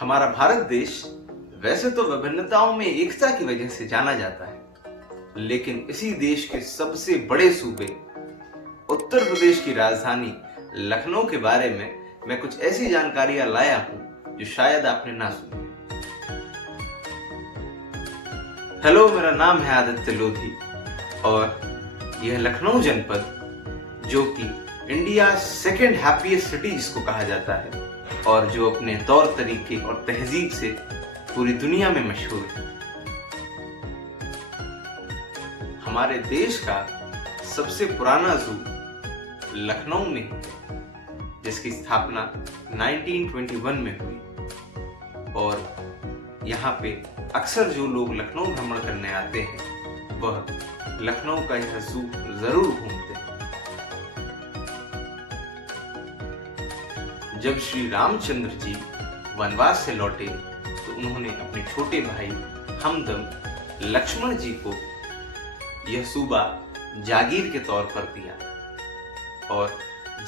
हमारा भारत देश वैसे तो विभिन्नताओं में एकता की वजह से जाना जाता है, लेकिन इसी देश के सबसे बड़े सूबे उत्तर प्रदेश की राजधानी लखनऊ के बारे में मैं कुछ ऐसी जानकारियां लाया हूं जो शायद आपने ना सुनी। हेलो, मेरा नाम है आदित्य लोधी और यह लखनऊ जनपद, जो कि इंडिया सेकेंड हैप्पीएस्ट सिटी जिसको कहा जाता है और जो अपने तौर तरीके और तहजीब से पूरी दुनिया में मशहूर है, हमारे देश का सबसे पुराना जू लखनऊ में है, जिसकी स्थापना 1921 में हुई। और यहाँ पे अक्सर जो लोग लखनऊ भ्रमण करने आते हैं वह लखनऊ का यह जू जरूर घूमते हैं। जब श्री रामचंद्र जी वनवास से लौटे तो उन्होंने अपने छोटे भाई हमदम लक्ष्मण जी को यह सूबा जागीर के तौर पर दिया। और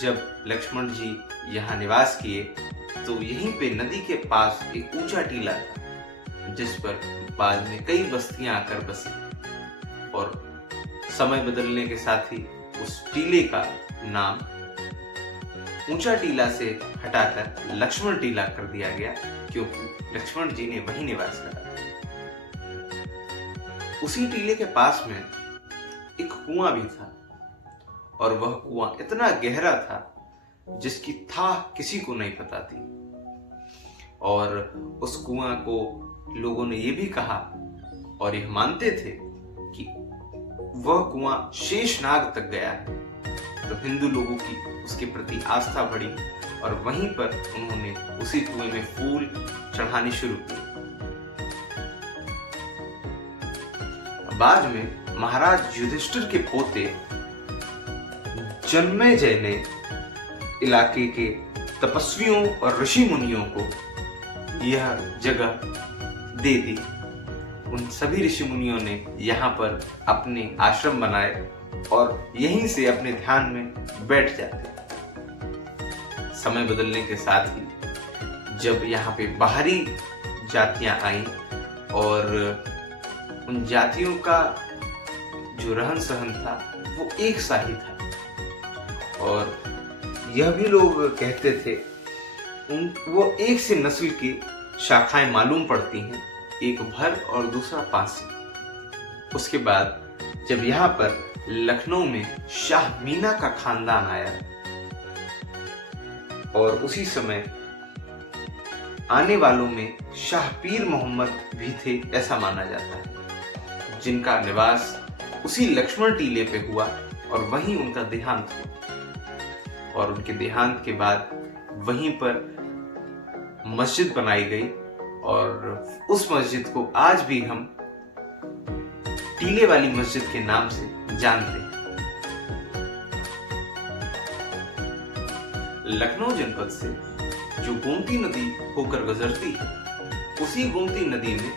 जब लक्ष्मण जी यहाँ निवास किए तो यहीं पे नदी के पास एक ऊंचा टीला था, जिस पर बाद में कई बस्तियां आकर बसी। और समय बदलने के साथ ही उस टीले का नाम ऊंचा टीला से हटाकर लक्ष्मण टीला कर दिया गया, क्योंकि लक्ष्मण जी ने वहीं निवास करा। उसी टीले के पास में एक कुआं भी था, और वह कुआं इतना गहरा था जिसकी थाह किसी को नहीं पता थी। और उस कुआं को लोगों ने यह भी कहा और यह मानते थे कि वह कुआं शेषनाग तक गया है। तो हिंदू लोगों की उसके प्रति आस्था बढ़ी और वहीं पर उन्होंने उसी कुएं में फूल चढ़ाने शुरू किए। बाद में महाराज युधिष्ठिर के पोते जन्मेजय ने इलाके के तपस्वियों और ऋषि मुनियों को यह जगह दे दी। उन सभी ऋषि मुनियों ने यहाँ पर अपने आश्रम बनाए और यहीं से अपने ध्यान में बैठ जाते। समय बदलने के साथ ही जब यहाँ पे बाहरी जातियां आईं और उन जातियों का जो रहन सहन था वो एक सा ही था, और यह भी लोग कहते थे वो एक सी नस्ल की शाखाएं मालूम पड़ती हैं, एक भर और दूसरा पासी। उसके बाद जब यहाँ पर लखनऊ में शाह मीना का खानदान आया और उसी समय आने वालों में शाह पीर मोहम्मद भी थे, ऐसा माना जाता है, जिनका निवास उसी लक्ष्मण टीले पे हुआ और वहीं उनका देहांत हुआ। और उनके देहांत के बाद वहीं पर मस्जिद बनाई गई और उस मस्जिद को आज भी हम टीले वाली मस्जिद के नाम से जानते हैं। लखनऊ जनपद से जो गोमती नदी होकर गुजरती है, उसी गोमती नदी में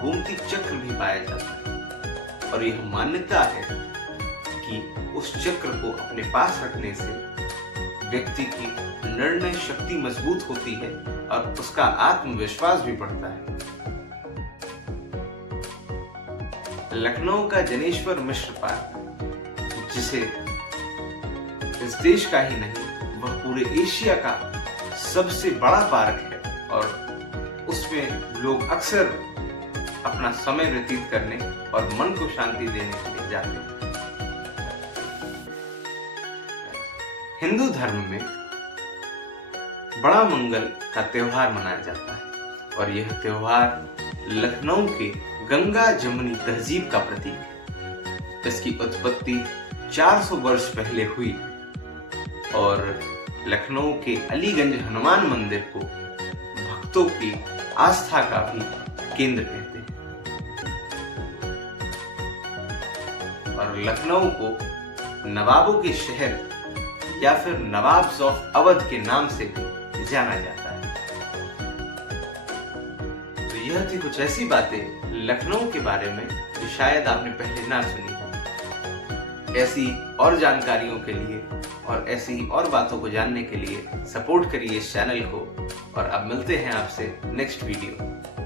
गोमती चक्र भी पाया जाता है। और यह मान्यता है कि उस चक्र को अपने पास रखने से व्यक्ति की निर्णय शक्ति मजबूत होती है और उसका आत्मविश्वास भी बढ़ता है। लखनऊ का जनेश्वर मिश्र पार्क, जिसे इस देश का ही नहीं वह पूरे एशिया का सबसे बड़ा पार्क है, और उसमें लोग अक्सर अपना समय व्यतीत करने और मन को शांति देने के लिए जाते हैं। हिंदू धर्म में बड़ा मंगल का त्योहार मनाया जाता है, और यह त्योहार लखनऊ के गंगा जमुनी तहजीब का प्रतीक है। इसकी उत्पत्ति 400 वर्ष पहले हुई और लखनऊ के अलीगंज हनुमान मंदिर को भक्तों की आस्था का भी केंद्र कहते हैं। और लखनऊ को नवाबों के शहर या फिर नवाब्स ऑफ अवध के नाम से भी जाना जाता है। तो यह थी कुछ ऐसी बातें लखनऊ के बारे में जो शायद आपने पहले ना सुनी हो। ऐसी और जानकारियों के लिए और ऐसी और बातों को जानने के लिए सपोर्ट करिए इस चैनल को। और अब मिलते हैं आपसे नेक्स्ट वीडियो।